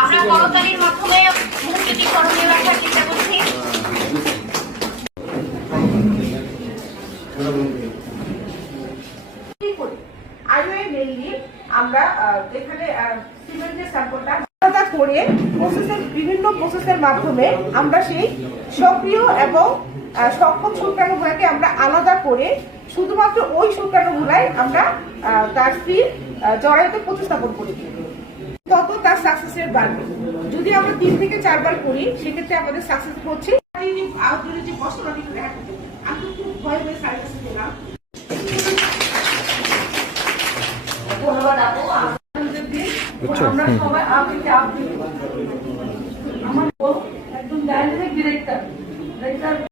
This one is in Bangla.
আমরা করতালির মাধ্যমে মুক্তিটি স্মরণীয় রাখার চেষ্টা করছি। আমরা যেখানে সিমেন্টের আলাদা করে প্রসেসের বিভিন্ন প্রসেসের মাধ্যমে আমরা সেই সক্রিয় এবং সক্ষম শুক্রাণুগুলাকে আমরা আলাদা করে শুধুমাত্র ওই শুক্রাণুগুলাই আমরা তার আহ, জরায়ুতে প্রতিস্থাপন করে। তত তার সাকসেস রেট বাড়বে যদি আমরা তিন থেকে চারবার করি সেক্ষেত্রে আমাদের সাকসেস হচ্ছে। আউটডোরের যে কষ্টটা আমি খুব ভয় সাড়ে কাছে গেলাম। ধন্যবাদ